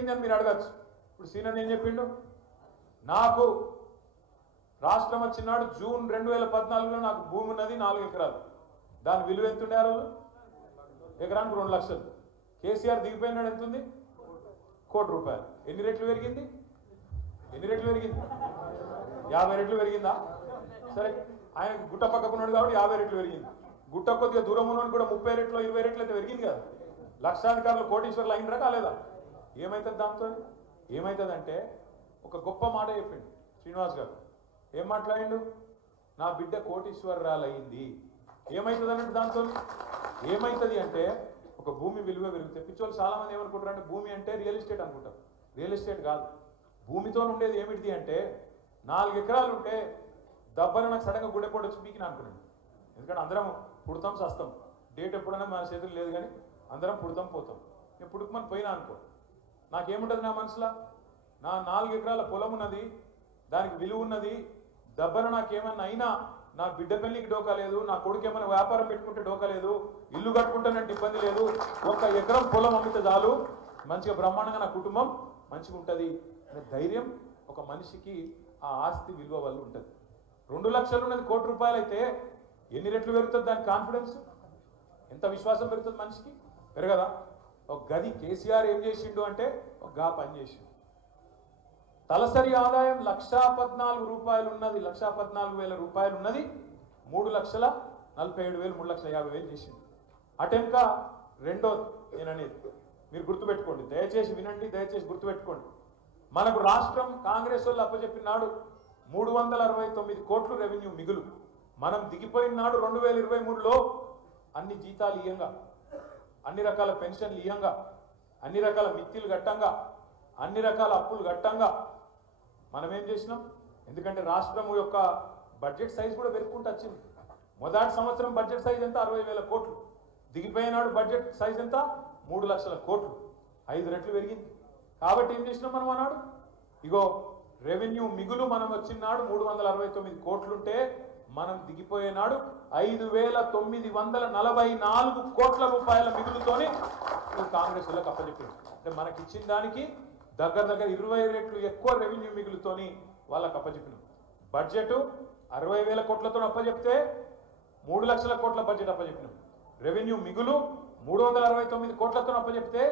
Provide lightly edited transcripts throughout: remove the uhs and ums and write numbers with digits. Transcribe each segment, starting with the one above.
పెరిగింది అని మీరు అడగచ్చు. ఇప్పుడు సీనియర్ ఏం చెప్పిండు, నాకు రాష్ట్రం వచ్చినాడు జూన్ 2014లో నాకు భూమి ఉన్నది 4 ఎకరాలు, దాని విలువ ఎంత ఉండే ఆ రోజు, ఎకరానికి 2 లక్షలు. కేసీఆర్ దిగిపోయినాడు ఎంత ఉంది, 1 కోటి రూపాయలు. ఎన్ని రెట్లు పెరిగింది, 50 రెట్లు పెరిగిందా? సరే, ఆయన గుట్ట పక్కకున్నాడు కాబట్టి 50 రెట్లు పెరిగింది. గుట్ట కొద్దిగా దూరం ఉన్నాడు కూడా 30 రెట్లు 20 రెట్లు అయితే పెరిగింది కదా. లక్షాధికారులు కోటీశ్వర్లు అయినరా కాలేదా? ఏమవుతుంది దాంతో? ఏమవుతుందంటే ఒక గొప్ప మాట చెప్పిండు శ్రీనివాస్ గారు. ఏం మాట్లాడిండు, నా బిడ్డ కోటీశ్వరరాలయ్యింది. ఏమవుతుంది అన్నట్టు దాంతో ఏమవుతుంది అంటే ఒక భూమి విలువ పెరుగుతుంది. పిచ్చోళ్ళు చాలా మంది ఏమనుకుంటారు అంటే భూమి అంటే రియల్ ఎస్టేట్ అనుకుంటారు. రియల్ ఎస్టేట్ కాదు. భూమితో ఉండేది ఏమిటి అంటే 4 ఎకరాలు ఉంటే దబ్బన నాకు సడన్గా గుండెపోటు వచ్చి పీకిన అనుకున్నాను. ఎందుకంటే అందరం పుడతాం సస్తాం, డేట్ ఎప్పుడైనా మన చేతులు లేదు, కానీ అందరం పుడతాం పోతాం. నేను పుడుకుమని పోయినా అనుకో, నాకేముంటుంది నా మనసులో, నా 4 ఎకరాల పొలం ఉన్నది, దానికి విలువ ఉన్నది, దబ్బన నాకేమన్నా అయినా నా బిడ్డ పెళ్లికి డోకా లేదు, నా కొడుకు ఏమైనా వ్యాపారం పెట్టుకుంటే డోకా లేదు, ఇల్లు కట్టుకుంటానంటే ఇబ్బంది లేదు, 1 ఎకరం పొలం అమ్మితే చాలు, మంచిగా బ్రహ్మాండంగా నా కుటుంబం మంచిగా ఉంటుంది అనే ధైర్యం ఒక మనిషికి ఆ ఆస్తి విలువ వల్ల ఉంటుంది. 2 లక్షలు ఉన్నది 1 కోటి రూపాయలు అయితే ఎన్ని రెట్లు పెరుగుతుంది దాని కాన్ఫిడెన్స్, ఎంత విశ్వాసం పెరుగుతుంది మనిషికి, పెరగదా? ఒక గది కేసీఆర్ ఏం చేసిండు అంటే ఒక గా పని చేసిండు. తలసరి ఆదాయం 1,14,000 రూపాయలు ఉన్నది, 1,14,000 రూపాయలు ఉన్నది, 3,47,000 3,50,000 చేసింది. అటెంక రెండోది నేననేది మీరు గుర్తుపెట్టుకోండి, దయచేసి వినండి, దయచేసి గుర్తుపెట్టుకోండి. మనకు రాష్ట్రం కాంగ్రెస్ వాళ్ళు అప్పచెప్పినాడు 369 కోట్లు రెవెన్యూ మిగులు. మనం దిగిపోయిన నాడు 2023లో అన్ని జీతాలు ఇయ్యంగా, అన్ని రకాల పెన్షన్లు ఇయ్యంగా, అన్ని రకాల మిత్తిలు గట్టంగా, అన్ని రకాల అప్పులు గట్టంగా మనం ఏం చేసినాం? ఎందుకంటే రాష్ట్రం యొక్క బడ్జెట్ సైజ్ కూడా పెరుగుకుంటూ వచ్చింది. మొదటి సంవత్సరం బడ్జెట్ సైజ్ ఎంత, 60,000 కోట్లు. దిగిపోయినాడు బడ్జెట్ సైజ్ ఎంత, 3 లక్షల కోట్లు, 5 రెట్లు పెరిగింది. కాబట్టి ఏం చేసినాం మనం అన్నాడు, ఇగో రెవెన్యూ మిగులు మనం వచ్చినాడు 369 కోట్లుంటే మనం దిగిపోయేనాడు 5,944 కోట్ల రూపాయల మిగులుతోని కాంగ్రెస్ వాళ్ళకి అప్పచెప్పింది. అంటే మనకి ఇచ్చిన దానికి దగ్గర 20 రెట్లు ఎక్కువ రెవెన్యూ మిగులుతోని వాళ్ళకి అప్పచెప్పినాం. బడ్జెట్ 60,000 కోట్లతో అప్పచెప్తే 3 లక్షల కోట్ల బడ్జెట్ అప్పచెప్పినాం. రెవెన్యూ మిగులు 369 కోట్లతో అప్పచెప్తే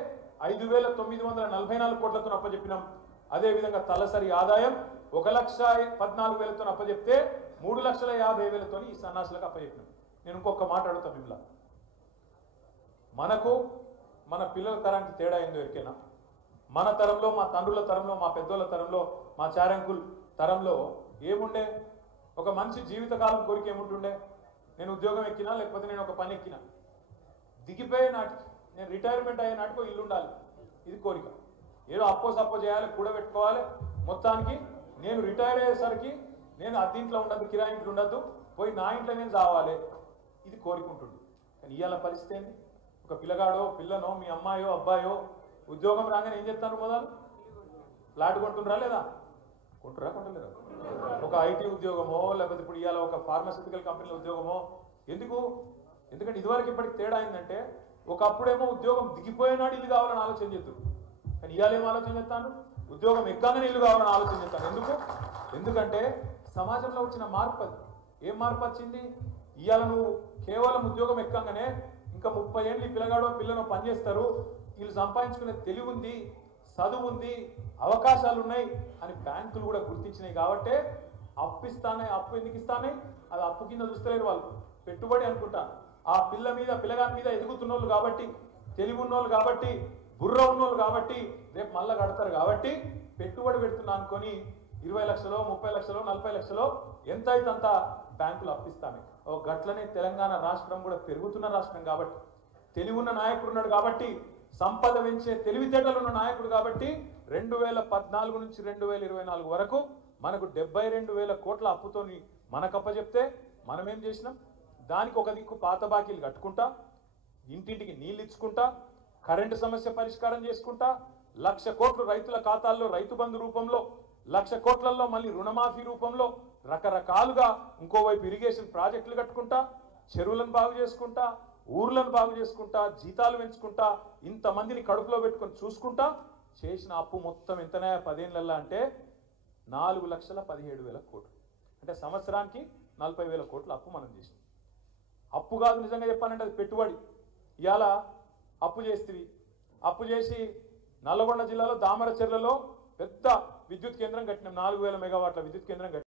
5,944 కోట్లతో అప్పచెప్పినాం. అదేవిధంగా తలసరి ఆదాయం 1,14,000తో అప్పచెప్తే 3,50,000తో ఈ సన్నాసులకు అప్పచెప్పినాం. నేను ఇంకొక మాట అడుగుతా మిమ్మల్ని, మనకు మన పిల్లల తరానికి తేడా ఏందో ఎరికేనా? మన తరంలో, మా తండ్రుల తరంలో, మా పెద్దోళ్ళ తరంలో, మా చారంకుల్ తరంలో ఏముండే? ఒక మనిషి జీవితకాలం కోరిక ఏముంటుండే? నేను ఉద్యోగం ఎక్కినా, లేకపోతే నేను ఒక పని ఎక్కినా, దిగిపోయే నాటికి, నేను రిటైర్మెంట్ అయ్యే నాటికో ఇల్లు ఉండాలి, ఇది కోరిక. ఏదో అప్పో సప్పో చేయాలి, కూడబెట్టుకోవాలి, మొత్తానికి నేను రిటైర్ అయ్యేసరికి నేను అద్దీంట్లో ఉండద్దు, కిరాయి ఇంట్లో ఉండద్దు, పోయి నా ఇంట్లో నేను చావాలి, ఇది కోరుకుంటుండు. కానీ ఇవాళ పరిస్థితి ఏంటి? ఒక పిల్లగాడో పిల్లనో మీ అమ్మాయో అబ్బాయో ఉద్యోగం రాగానే ఏం చెప్తారు? మొదలు ఫ్లాట్ కొంటుండ్రా లేదా? కొంటలేరా? ఒక ఐటీ ఉద్యోగమో, లేకపోతే ఇప్పుడు ఇవాళ ఒక ఫార్మాస్యూటికల్ కంపెనీల ఉద్యోగమో. ఎందుకు? ఎందుకంటే ఇదివరకు ఇప్పటికి తేడా అయిందంటే, ఒకప్పుడేమో ఉద్యోగం దిగిపోయినాడు ఇల్లు కావాలని ఆలోచన చేద్దాం, కానీ ఇవాళ ఏం ఆలోచన చేస్తాను? ఉద్యోగం ఎక్కగానే ఇల్లు కావాలని ఆలోచన చేస్తాను. ఎందుకు? ఎందుకంటే సమాజంలో వచ్చిన మార్పు అది. ఏం మార్పు వచ్చింది? ఇవాళ నువ్వు కేవలం ఉద్యోగం ఎక్కగానే ఇంకా 30 ఏళ్ళు ఈ పిల్లగాడో పిల్లనో పనిచేస్తారు, వీళ్ళు సంపాదించుకునే తెలివి ఉంది, చదువు ఉంది, అవకాశాలు ఉన్నాయి అని బ్యాంకులు కూడా గుర్తించినాయి. కాబట్టి అప్పు ఇస్తానే, అప్పు ఎందుకు ఇస్తానే? అది అప్పు కింద చూస్తలేరు వాళ్ళు, పెట్టుబడి అనుకుంటాను. ఆ పిల్లగాని మీద ఎదుగుతున్న వాళ్ళు కాబట్టి, తెలివి ఉన్నోళ్ళు కాబట్టి, బుర్ర ఉన్నోళ్ళు కాబట్టి రేపు మళ్ళా కడతారు కాబట్టి పెట్టుబడి పెడుతున్నా అనుకొని 20 లక్షలో 30 లక్షలో 40 లక్షలో ఎంత అయితే అంత బ్యాంకులు అప్పిస్తామే. ఓ గట్లనే తెలంగాణ రాష్ట్రం కూడా పెరుగుతున్న రాష్ట్రం కాబట్టి, తెలివి ఉన్న నాయకుడు ఉన్నాడు కాబట్టి, సంపద పెంచే తెలివితేటలు ఉన్న నాయకుడు కాబట్టి 2014 నుంచి 2024 వరకు మనకు 72,000 కోట్ల అప్పుతోని మనకప్ప చెప్తే మనం ఏం చేసినాం? దానికి ఒక దిక్కు పాత బాకీలు కట్టుకుంటా, ఇంటింటికి నీళ్ళు ఇచ్చుకుంటా, కరెంటు సమస్య పరిష్కారం చేసుకుంటా, 1,00,000 కోట్లు రైతుల ఖాతాల్లో రైతు బంధు రూపంలో, 1,00,000 కోట్లలో మళ్ళీ రుణమాఫీ రూపంలో రకరకాలుగా ఇంకోవైపు ఇరిగేషన్ ప్రాజెక్టులు కట్టుకుంటా, చెరువులను బాగు చేసుకుంటా, ఊర్లను బాగు చేసుకుంటా, జీతాలు పెంచుకుంటా, ఇంతమందిని కడుపులో పెట్టుకొని చూసుకుంటా చేసిన అప్పు మొత్తం ఎంతనే 10 ఏళ్ళల్లో అంటే 4,17,000 కోట్లు. అంటే సంవత్సరానికి 40,000 కోట్ల అప్పు మనం చేసినాం. అప్పు కాదు నిజంగా చెప్పాలంటే అది పెట్టుబడి. ఇవాళ అప్పు చేస్తేవి, అప్పు చేసి నల్లగొండ జిల్లాలో దామరచెర్లలో పెద్ద విద్యుత్ కేంద్రం కట్టినాం, 4,000 మెగావాట్ల విద్యుత్ కేంద్రం కట్టినాం.